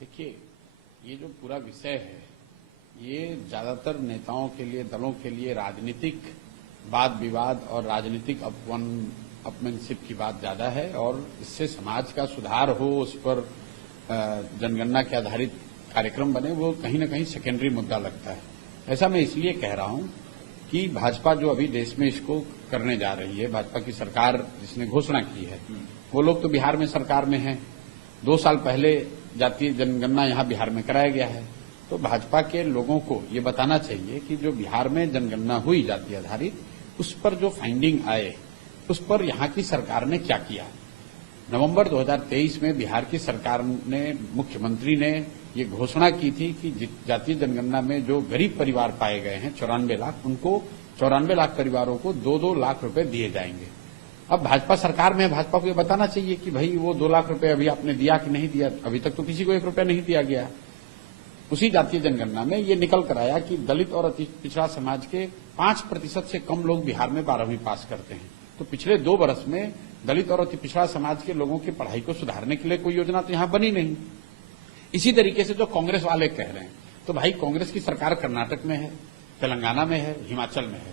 देखिए, ये जो पूरा विषय है, ये ज्यादातर नेताओं के लिए, दलों के लिए राजनीतिक वाद विवाद और राजनीतिक अपमानशिप की बात ज्यादा है और इससे समाज का सुधार हो, उस पर जनगणना के आधारित कार्यक्रम बने, वो कहीं न कहीं सेकेंडरी मुद्दा लगता है। ऐसा मैं इसलिए कह रहा हूं कि भाजपा जो अभी देश में इसको करने जा रही है, भाजपा की सरकार जिसने घोषणा की है, वो लोग तो बिहार में सरकार में हैं। 2 साल पहले जातीय जनगणना यहां बिहार में कराया गया है। तो भाजपा के लोगों को ये बताना चाहिए कि जो बिहार में जनगणना हुई जाति आधारित, उस पर जो फाइंडिंग आए, उस पर यहां की सरकार ने क्या किया। नवंबर 2023 में बिहार की सरकार ने, मुख्यमंत्री ने ये घोषणा की थी कि जातीय जनगणना में जो गरीब परिवार पाए गए हैं 94 लाख, उनको 94 लाख परिवारों को 2-2 लाख रुपए दिए जाएंगे। अब भाजपा सरकार में, भाजपा को ये बताना चाहिए कि भाई वो 2 लाख रुपए अभी आपने दिया कि नहीं दिया। अभी तक तो किसी को 1 रुपया नहीं दिया गया। उसी जातीय जनगणना में ये निकल कर आया कि दलित और अति पिछड़ा समाज के 5% से कम लोग बिहार में 12वीं पास करते हैं। तो पिछले 2 वर्ष में दलित और अति पिछड़ा समाज के लोगों की पढ़ाई को सुधारने के लिए कोई योजना तो यहां बनी नहीं। इसी तरीके से जो कांग्रेस वाले कह रहे हैं, तो भाई कांग्रेस की सरकार कर्नाटक में है, तेलंगाना में है, हिमाचल में है।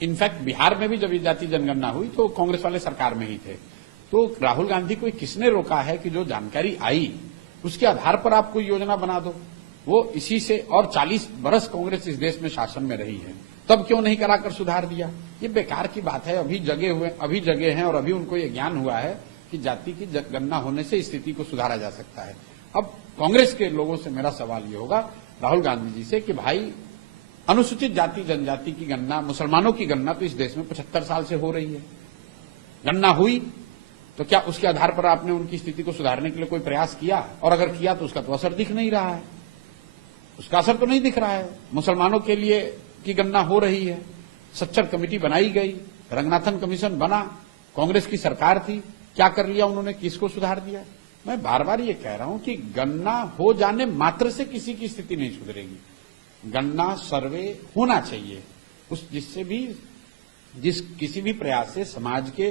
इनफैक्ट बिहार में भी जब जातीय जनगणना हुई तो कांग्रेस वाले सरकार में ही थे। तो राहुल गांधी को किसने रोका है कि जो जानकारी आई उसके आधार पर आप कोई योजना बना दो। वो इसी से, और 40 बरस कांग्रेस इस देश में शासन में रही है, तब क्यों नहीं कराकर सुधार दिया। ये बेकार की बात है। अभी जगे हैं और अभी उनको ये ज्ञान हुआ है कि जाति की गणना होने से स्थिति को सुधारा जा सकता है। अब कांग्रेस के लोगों से मेरा सवाल ये होगा, राहुल गांधी जी से, कि भाई अनुसूचित जाति जनजाति की गणना, मुसलमानों की गणना तो इस देश में 75 साल से हो रही है। गणना हुई तो क्या उसके आधार पर आपने उनकी स्थिति को सुधारने के लिए कोई प्रयास किया? और अगर किया तो उसका तो असर दिख नहीं रहा है। उसका असर तो नहीं दिख रहा है। मुसलमानों के लिए की गणना हो रही है, सच्चर कमेटी बनाई गई, रंगनाथन कमीशन बना, कांग्रेस की सरकार थी, क्या कर लिया उन्होंने, किसको सुधार दिया? मैं बार बार ये कह रहा हूं कि गणना हो जाने मात्र से किसी की स्थिति नहीं सुधरेगी। गणना, सर्वे होना चाहिए, जिससे भी किसी भी प्रयास से समाज के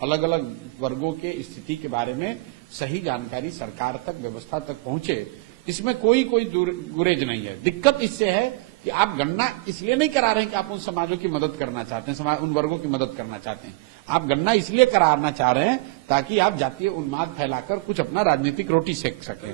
अलग अलग वर्गों के स्थिति के बारे में सही जानकारी सरकार तक, व्यवस्था तक पहुंचे। इसमें कोई गुरेज नहीं है। दिक्कत इससे है कि आप गणना इसलिए नहीं करा रहे हैं कि आप उन समाजों की मदद करना चाहते हैं, उन वर्गों की मदद करना चाहते हैं। आप गणना इसलिए कराना चाह रहे हैं ताकि आप जातीय उन्माद फैलाकर कुछ अपना राजनीतिक रोटी सेक सकें।